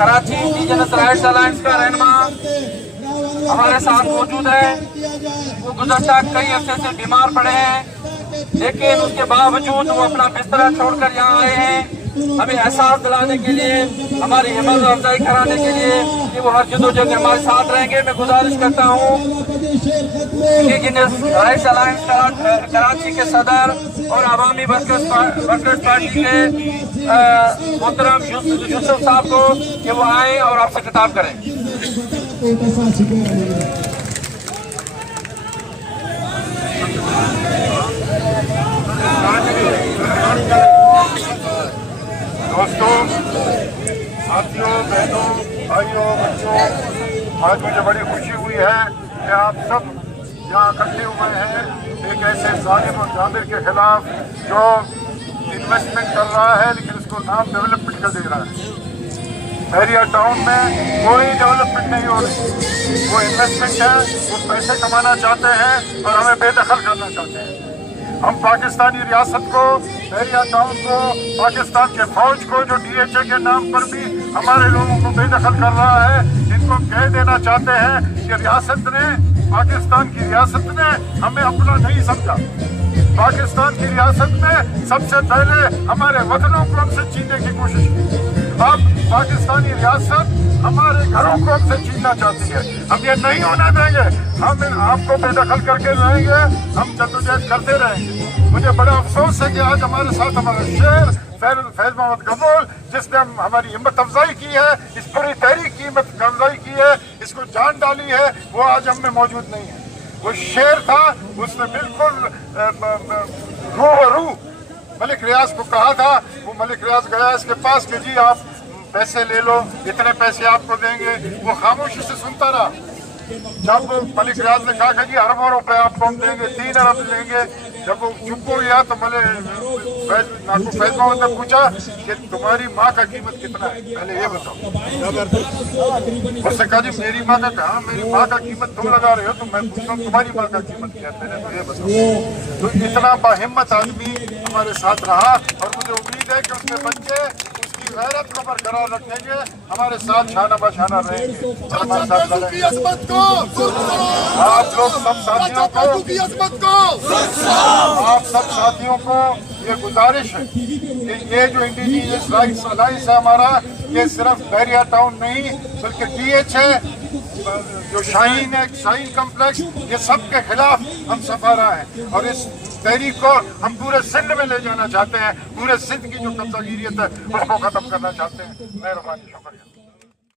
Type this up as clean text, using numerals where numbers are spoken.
Karachi indigenous rights alliance का रहनुमा हमारे साथ मौजूद है। वो गुज़श्ता कई अरसे से बीमार पड़े हैं, लेकिन उसके बावजूद वो अपना बिस्तरा छोड़कर यहाँ आए हैं हमें एहसास दिलाने के लिए, हमारी हिम्मत अफजाई कराने के लिए कि वो हर जद्दोजहद हमारे साथ रहेंगे। मैं गुजारिश करता हूँ इंडिजिनस राइट्स अलायंस कराची के सदर और अवामी वर्कर्स पार्टी के मोहतरम यूसुफ साहब को कि वो आए और आपसे खिताब करें। दोस्तों, साथियों, बहनों, भाइयों, बच्चों, आज मुझे बड़ी खुशी हुई है कि आप सब यहाँ इकट्ठे हुए हैं एक ऐसे जालिम और जाबिर के खिलाफ जो इन्वेस्टमेंट कर रहा है लेकिन उसको नाम डेवलपमेंट का दे रहा है। बहरिया टाउन में कोई डेवलपमेंट नहीं हो रही, वो इन्वेस्टमेंट है, वो पैसे कमाना चाहते हैं और हमें बेदखल करना चाहते हैं। हम पाकिस्तानी रियासत को, बहरिया टाउन को, पाकिस्तान के फौज को जो DHA के नाम पर भी हमारे लोगों को बेदखल कर रहा है, इनको कह देना चाहते हैं कि रियासत ने, पाकिस्तान की रियासत ने हमें अपना नहीं समझा। पाकिस्तान की रियासत ने सबसे पहले हमारे वतनों को हमसे छीनने की कोशिश की। अब पाकिस्तानी रियासत हमारे घरों को हमसे छीनना चाहती है। हम ये नहीं होने देंगे, हम आपको बेदखल करके रहेंगे, हम जद्दोजहद करते रहेंगे। मुझे बड़ा अफसोस है कि आज हमारे साथ हमारा शेर फैज मोहम्मद गफूर, जिसने हमारी हिम्मत अफजाई की है, इस पूरी तहरीक की हिम्मत अफजाई की है, इसको जान डाली है, वो आज हम में मौजूद नहीं है। वो शेर था, उसने बिल्कुल रूबरू मलिक रियाज को कहा था। वो मलिक रियाज गया इसके पास कि जी आप पैसे ले लो, इतने पैसे आपको देंगे। वो खामोशी से सुनता रहा। जब मलिक रियाज ने कहा कि जी अरबों रुपए आपको हम देंगे, 3 अरब देंगे, जब वो चुप हो गया तो फैज मोहम्मद ने पूछा कि तुम्हारी माँ का कीमत कितना है, पहले ये बताओ। उसने कहा जी मेरी माँ का, कहा मेरी माँ का कीमत तुम लगा रहे हो, तो मैं पूछता हूँ तुम्हारी माँ का कीमत क्या है, पहले तो ये बताओ। तो इतना बाहिम्मत आदमी हमारे साथ रहा और मुझे उम्मीद है कि उसके बच्चे उसकी गैरत को बरकरार रखेंगे, हमारे साथ शाना बशाना रहेंगे। हमारे साथ आप लोग सब साथियों को, आप सब साथियों को ये गुजारिश है कि ये जो इंडिजिनस राइट्स अलायंस है हमारा, ये सिर्फ बहरिया टाउन नहीं बल्कि DHA, जो शाहीन है, शाहीन कम्प्लेक्स, ये सब के खिलाफ हम सफारा हैं और इस तहरीक को हम पूरे सिंध में ले जाना चाहते हैं। पूरे सिंध की जो कब्जागिरियत है उसको खत्म करना चाहते हैं। मेहरबानी, शुक्रिया।